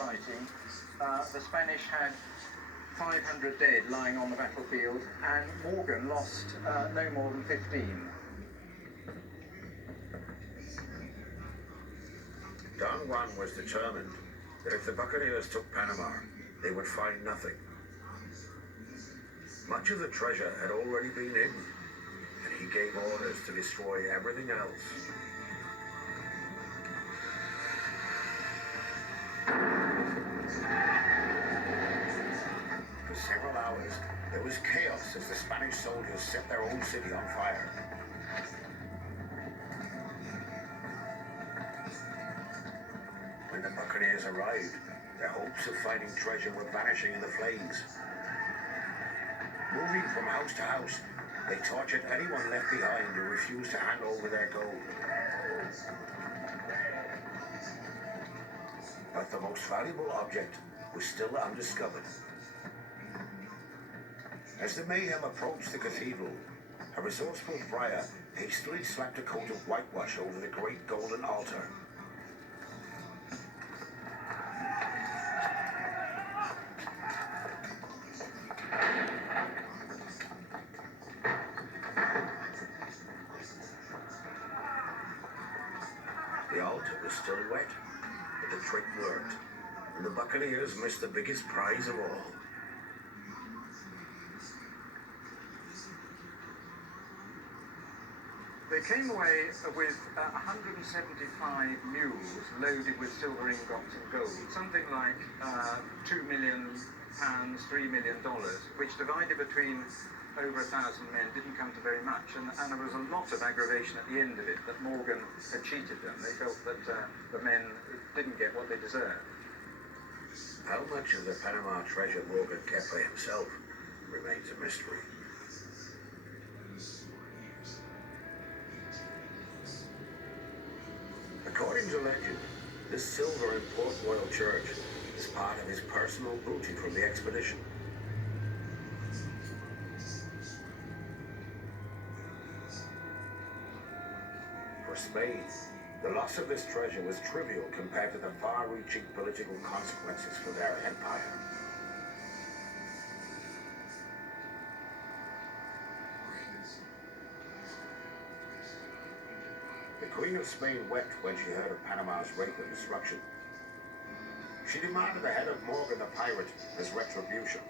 fighting, the Spanish had 500 dead lying on the battlefield, and Morgan lost no more than 15. Don Juan was determined that if the Buccaneers took Panama, they would find nothing. Much of the treasure had already been hidden, and he gave orders to destroy everything else. For several hours, there was chaos as the Spanish soldiers set their own city on fire. When the Buccaneers arrived, their hopes of finding treasure were vanishing in the flames. Moving from house to house, they tortured anyone left behind who refused to hand over their gold. But the most valuable object was still undiscovered. As the mayhem approached the cathedral, a resourceful friar hastily slapped a coat of whitewash over the great golden altar. The altar was still wet, but the trick worked, and the Buccaneers missed the biggest prize of all. They came away with 175 mules loaded with silver ingots and gold, something like £2 million, $3 million, which divided between over 1,000 men didn't come to very much, and there was a lot of aggravation at the end of it that Morgan had cheated them. They felt that the men didn't get what they deserved. How much of the Panama treasure Morgan kept for himself remains a mystery. According to legend, this silver in Port Royal Church is part of his personal booty from the expedition. For Spain, the loss of this treasure was trivial compared to the far-reaching political consequences for their empire. The Queen of Spain wept when she heard of Panama's rape and destruction. She demanded the head of Morgan the pirate as retribution.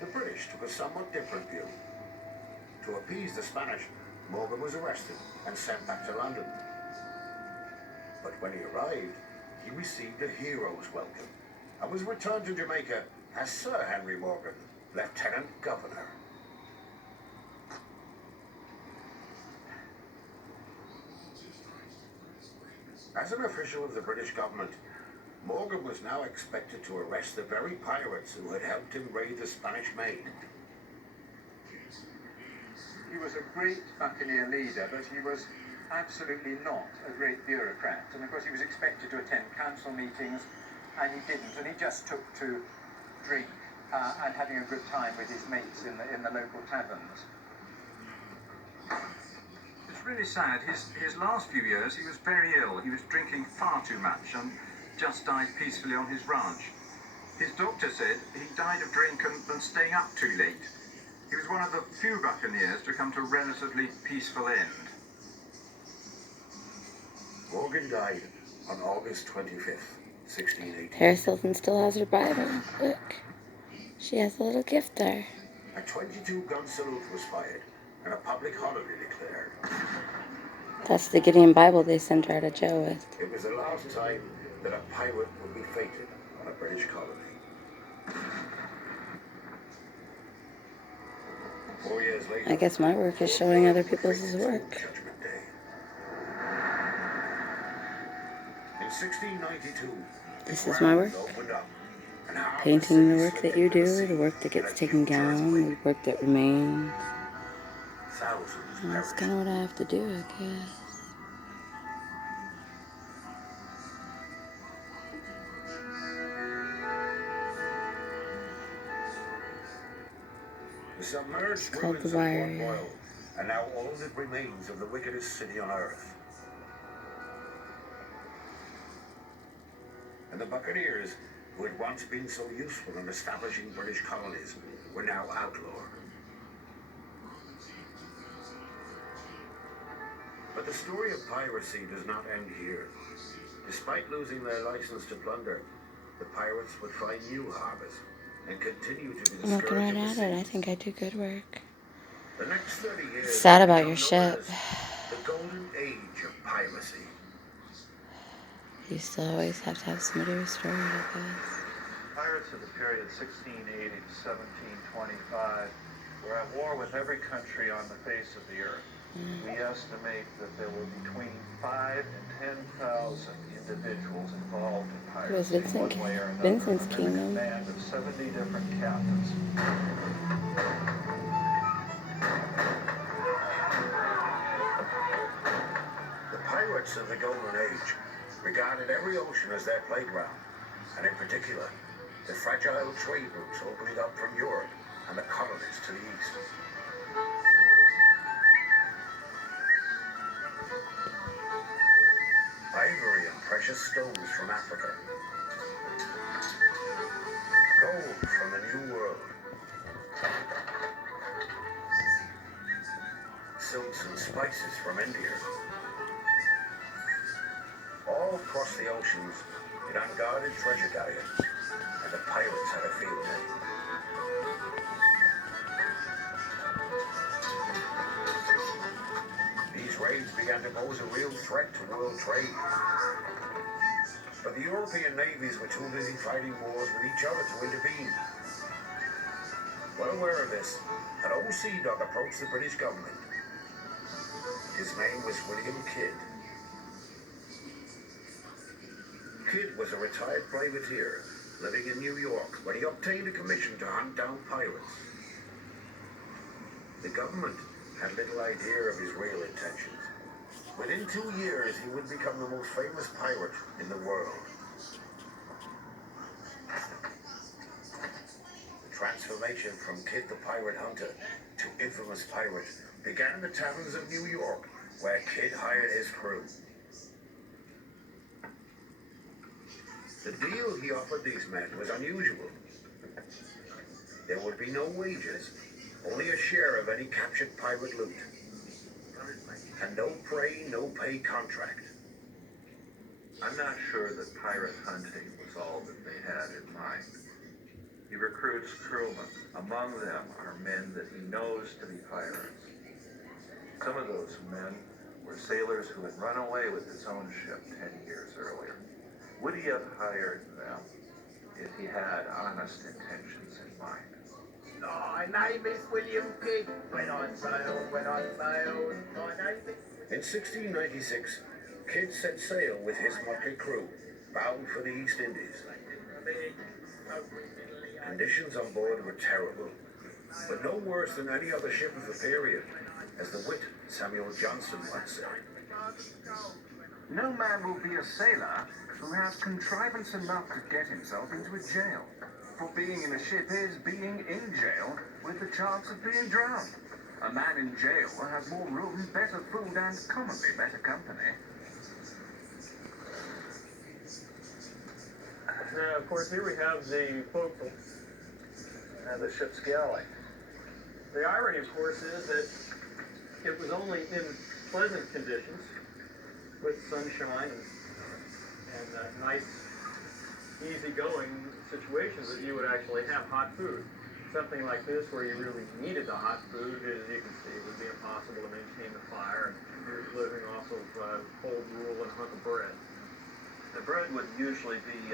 The British took a somewhat different view. To appease the Spanish, Morgan was arrested and sent back to London. But when he arrived, he received a hero's welcome and was returned to Jamaica as Sir Henry Morgan, Lieutenant Governor. As an official of the British government, Morgan was now expected to arrest the very pirates who had helped him raid the Spanish Main. He was a great buccaneer leader, but he was absolutely not a great bureaucrat. And of course he was expected to attend council meetings, and he didn't. And he just took to drink and having a good time with his mates in the local taverns. It's really sad. His last few years, he was very ill. He was drinking far too much and just died peacefully on his ranch. His doctor said he died of drink and staying up too late. He was one of the few buccaneers to come to a relatively peaceful end. Morgan died on August 25th, 1680. Paris Hilton still has her Bible. Look, she has a little gift there. A 22-gun salute was fired and a public holiday declared. That's the Gideon Bible they sent her out of jail with. It was the last time that a pirate would be fated on a British colony. 4 years later, I guess my work is showing other people's work. Judgment Day. In 1692, This is my work. opened up, and half Painting the city work that slipped you into do, sea the work that in gets a taken huge down, earthquake. the work that remains. Thousands Well, that's perished. kind of what I have to do, I guess. The submerged It's called ruins The of Wire, Port yeah. Royal are now all that remains of the wickedest city on earth. and the buccaneers, who had once been so useful in establishing British colonies, were now outlawed. But the story of piracy does not end here. Despite losing their license to plunder, the pirates would find new harbors and continue to be the I'm looking scourge right of the at it. I sea. think I do good work. The next 30 years Sad would about become your known ship. as the golden age of piracy. You still always have to have somebody restore you, I guess. Pirates of the period 1680 to 1725 were at war with every country on the face of the earth. We estimate that there were between 5,000 and 10,000 individuals involved in It was piracy in one way or another, Vincent's under the Kingdom. command of 70 different captains. The pirates of the Golden Age regarded every ocean as their playground, and in particular, the fragile trade routes opening up from Europe and the colonies to the east. Ivory and precious stones from Africa. Gold from the New World. Silks and spices from India. All across the oceans in unguarded treasure galleons, and the pirates had a field day. These raids began to pose a real threat to world trade. But the European navies were too busy fighting wars with each other to intervene. Well aware of this, an old sea dog approached the British government. His name was William Kidd. Kidd was a retired privateer living in New York when he obtained a commission to hunt down pirates. The government had little idea of his real intentions. Within 2 years, he would become the most famous pirate in the world. The transformation from Kidd the Pirate Hunter to infamous pirate began in the taverns of New York, where Kidd hired his crew. The deal he offered these men was unusual. There would be no wages, only a share of any captured pirate loot. And no prey, no pay contract. I'm not sure that pirate hunting was all that they had in mind. He recruits crewmen. Among them are men that he knows to be pirates. Some of those men were sailors who had run away with his own ship 10 years earlier. Would he have hired them if he had honest intentions in mind? My name is William Kidd. When I sail, my name is... In 1696, Kidd set sail with his motley crew, bound for the East Indies. Conditions on board were terrible, but no worse than any other ship of the period, as the wit Samuel Johnson once said. No man will be a sailor who has contrivance enough to get himself into a jail. For being in a ship is being in jail with the chance of being drowned. A man in jail has more room, better food, and commonly better company. Of course, here we have the forecastle and the ship's galley. The irony, of course, is that it was only in pleasant conditions, with sunshine and nice, easy-going situations, that you would actually have hot food. Something like this, where you really needed the hot food, as you can see, would be impossible to maintain the fire, and you're living off of cold gruel and a hunk of bread. The bread would usually be